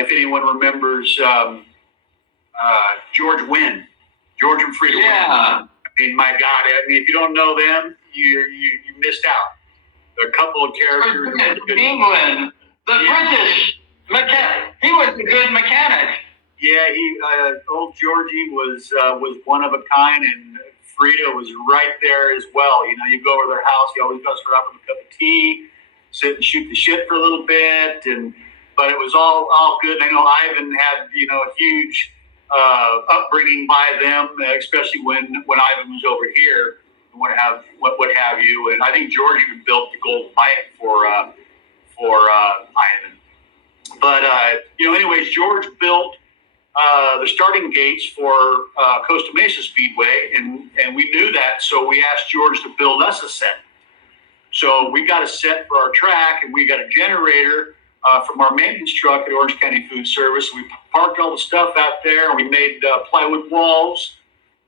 if anyone remembers George Wynn, George and Frida Wynn. I mean, my God, I mean, if you don't know them, you missed out. There are a couple of characters. England, the British mechanic. He was a good mechanic. Yeah, old Georgie was one of a kind, and Frida was right there as well. You know, you go over to their house, you always got to start off with a cup of tea, sit and shoot the shit for a little bit, but it was all good. I know Ivan had, a huge upbringing by them, especially when Ivan was over here, what have you. And I think George even built the gold bike for Ivan. But anyways, George built the starting gates for Costa Mesa Speedway, and we knew that, so we asked George to build us a set. So we got a set for our track, and we got a generator from our maintenance truck at Orange County Food Service. We parked all the stuff out there, and we made plywood walls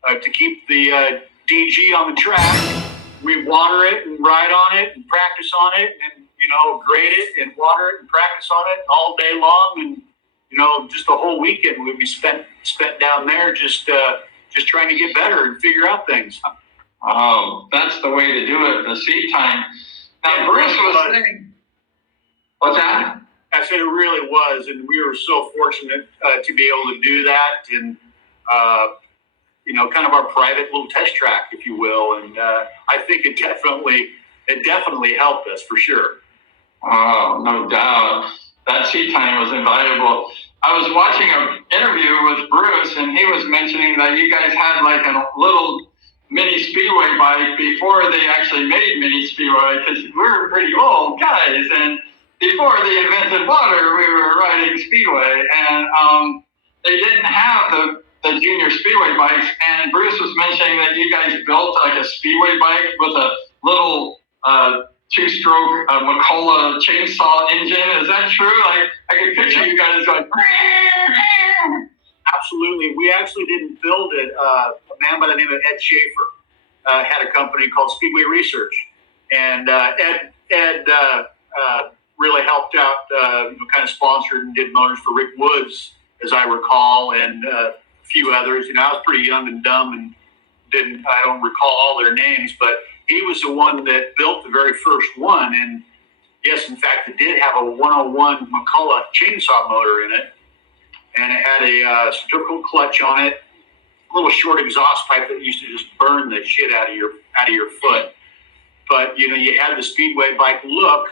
to keep the DG on the track. We water it and ride on it and practice on it, and grade it and water it and practice on it all day long, and just the whole weekend would be spent down there just trying to get better and figure out things. Oh, that's the way to do it, the seat time. Now, Bruce was saying, what's that? I said it really was, and we were so fortunate to be able to do that, and kind of our private little test track, if you will, and I think it definitely helped us for sure. Oh, no doubt. That seat time was invaluable. I was watching an interview with Bruce, and he was mentioning that you guys had like a little mini speedway bike before they actually made mini speedway, because we were pretty old guys, and before they invented water, we were riding speedway, and they didn't have the junior speedway bikes, and Bruce was mentioning that you guys built like a speedway bike with a little two-stroke McCullough chainsaw engine. Is that true? Like, I can picture you guys going. Absolutely. We actually didn't build it. A man by the name of Ed Schaefer had a company called Speedway Research, and Ed really helped out. Kind of sponsored and did motors for Rick Woods, as I recall, and a few others. I was pretty young and dumb and I don't recall all their names, but he was the one that built the very first one, and yes, in fact, it did have a 101 McCullough chainsaw motor in it, and it had a centrifugal clutch on it, a little short exhaust pipe that used to just burn the shit out of your foot. But you had the speedway bike look,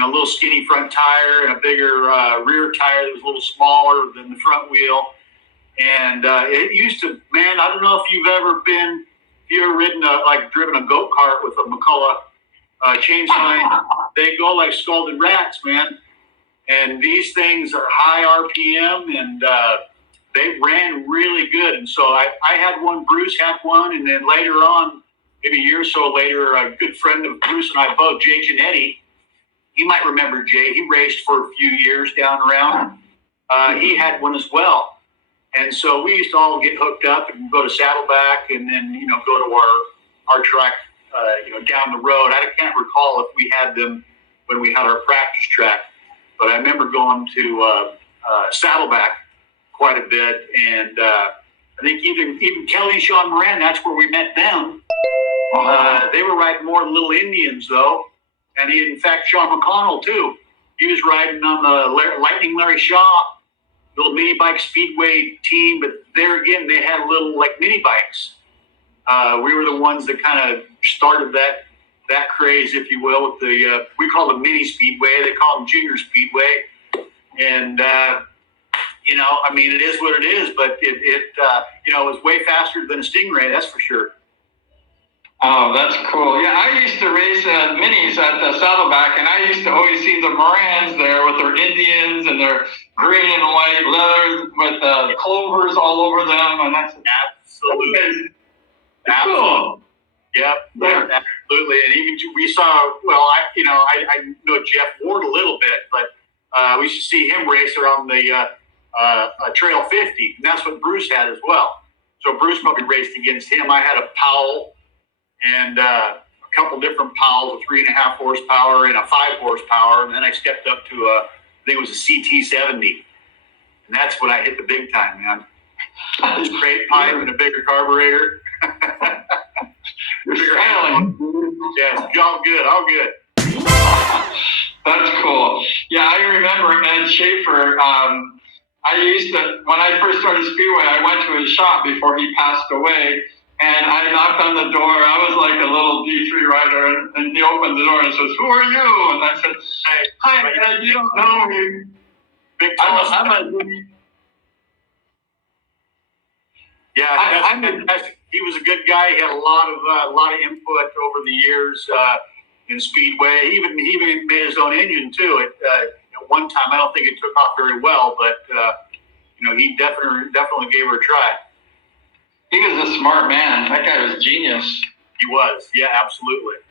a little skinny front tire and a bigger rear tire that was a little smaller than the front wheel, and it used to, man, I don't know if you've ever driven a go-kart with a McCullough chainsaw. They go like scalded rats, man. And these things are high RPM, and they ran really good. And so I had one, Bruce had one, and then later on, maybe a year or so later, a good friend of Bruce and I both, Jay Giannetti, you might remember Jay. He raced for a few years down around. He had one as well. And so we used to all get hooked up and go to Saddleback, and then, go to our track, down the road. I can't recall if we had them when we had our practice track, but I remember going to Saddleback quite a bit. And I think even Kelly and Sean Moran, that's where we met them. They were riding more Little Indians, though. And in fact, Sean McConnell, too. He was riding on the Lightning Larry Shaw little mini bike speedway team, but there again, they had little like mini bikes. We were the ones that kind of started that craze, if you will, with the we call them mini speedway. They call them junior speedway, and I mean, it is what it is. But it was way faster than a Stingray, that's for sure. Oh, that's cool. Yeah, I used to race minis at the Saddleback, and I used to always see the Morans there with their Indians and their green and white leather with clovers all over them, and that's absolutely cool. Yep, yeah, absolutely. And even we saw. Well, I know Jeff Ward a little bit, but we used to see him race around the Trail 50, and that's what Bruce had as well. So Bruce probably raced against him. I had a Powell and a couple different Powells, a 3.5 horsepower and a 5 horsepower, and then I stepped up to I think it was a CT70, And that's when I hit the big time, man. Straight pipe and a bigger carburetor. You're styling. Yes, all good, all good. That's cool. Yeah, I remember Ed Schaefer. I used to, when I first started Speedway, I went to his shop before he passed away, and I knocked on the door. I was like a little D3 rider, and he opened the door and says, "Who are you?" And I said, "Hi, Ed, you don't know me. Big he was a good guy. He had a lot of input over the years in Speedway. He even made his own engine too. At one time, I don't think it took off very well, but he definitely gave her a try. He was a smart man. That guy was genius. He was, yeah, absolutely.